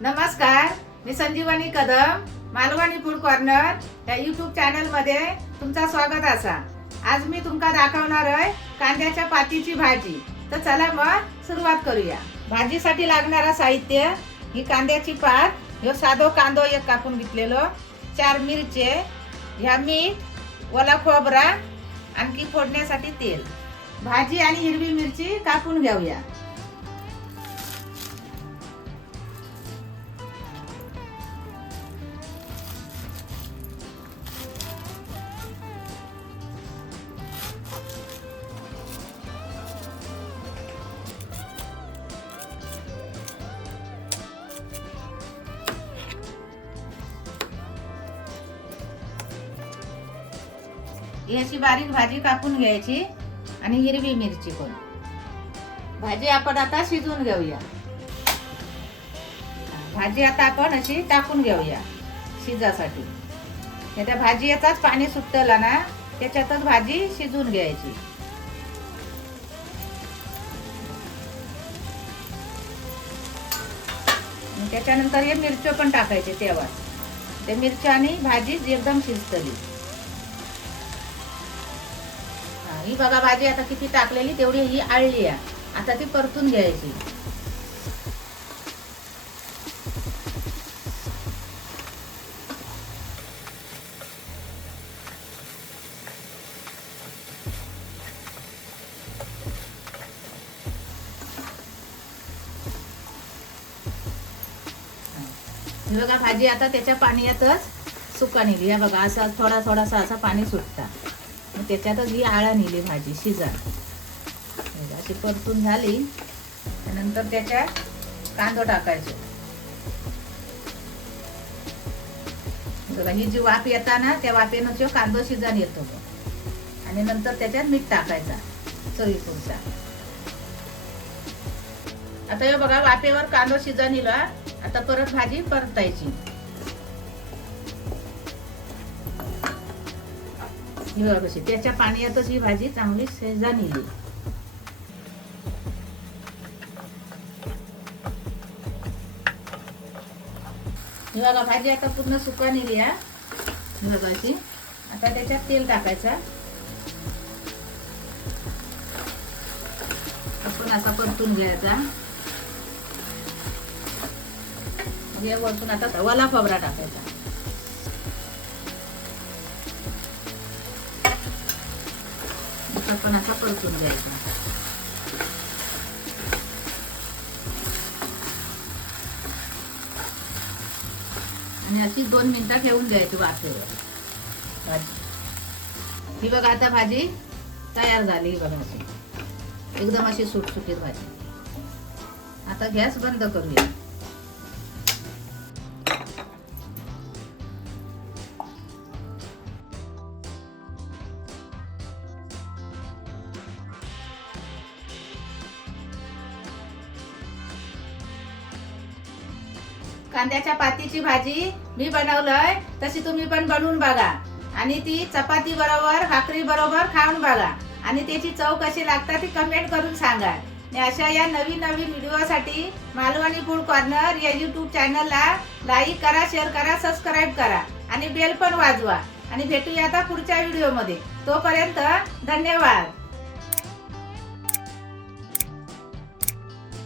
नमस्कार, मी संजीवनी Kadam, Malvani food corner या YouTube channel मध्ये तुमचा स्वागत असा। आज मी तुमका दाखवणार आहे कांद्याच्या पातीची भाजी। तर चला मग सुरुवात करूया। भाजीसाठी लागणारा साहित्य ही कांद्याची पात, ह्यो साधो कांदो एक कापून घेतलेलो, 4 मिरचे, ह्या मीठ, ओला खोबरा, आणखी फोडण्यासाठी तेल। भाजी आणि हिरवी मिरची कापून घेऊया। ही अशी बारीक भाजी कापून घ्यायची आणि हिरवी मिरची पण। भाजी आपण आता शिजवून घेऊया। भाजी आता आपण अशी टाकून घेऊया शिजासाठी। त्या भाजी याचाच पाणी सुटलं ना, त्याच्यातच भाजी शिजवून घ्यायची। त्याच्यानंतर हे मिरची पण टाकायचे तेव्हा। ते मिरची आणि भाजी एकदम शिजतली। ही बघा भाजी आता किती टाकलेली तेवढी ही आळली आहे। आता ती परतून घ्यायची। ही बघा भाजी आता त्याच्या पाण्यातच सुका निघली। या बघा असा थोडासा असा पाणी सुटता, त्याच्यातच ही आळा नेली भाजी शिजा। अशी परतून झाली नंतर त्याच्यात कांदो टाकायचे। बघा ही जी वाफ येता ना, त्या वाफेनं जो कांदो शिजन येतो आणि नंतर त्याच्यात मीठ टाकायचा चवीपुरता। आता हे बघा वाफेवर कांदो शिजन येला। आता परत भाजी परतायची। कशी त्याच्या पाण्यातच ही भाजी चांगली शिजली। ही बघा भाजी आता पूर्ण सुका निघली आहे बघायची। आता त्याच्यात तेल टाकायचा। आपण असा परतून घ्यायचा। या वरतून आता ओला खोबरा टाकायचा। आपण असा परतून घ्यायचा आणि अशी 2 मिनिटं ठेवून द्यायची वाफेवर भाजी। ही बघा आता भाजी तयार झाली। ही बघा अशी एकदम अशी सुटसुटीत भाजी। आता गॅस बंद करूया। कांद्याच्या पातीची भाजी मी बनवलंय, तशी तुम्ही पण बनवून बघा आणि ती चपाती बरोबर भाकरी बरोबर खाऊन बघा आणि त्याची चव कशी लागते ती कमेंट करून सांगा। आणि अशा या नवीन व्हिडिओसाठी मालवणी फूड कॉर्नर या यूट्यूब चॅनलला लाईक करा, शेअर करा, सबस्क्राईब करा आणि बेल पण वाजवा। आणि भेटूया आता पुढच्या व्हिडिओमध्ये। तोपर्यंत धन्यवाद।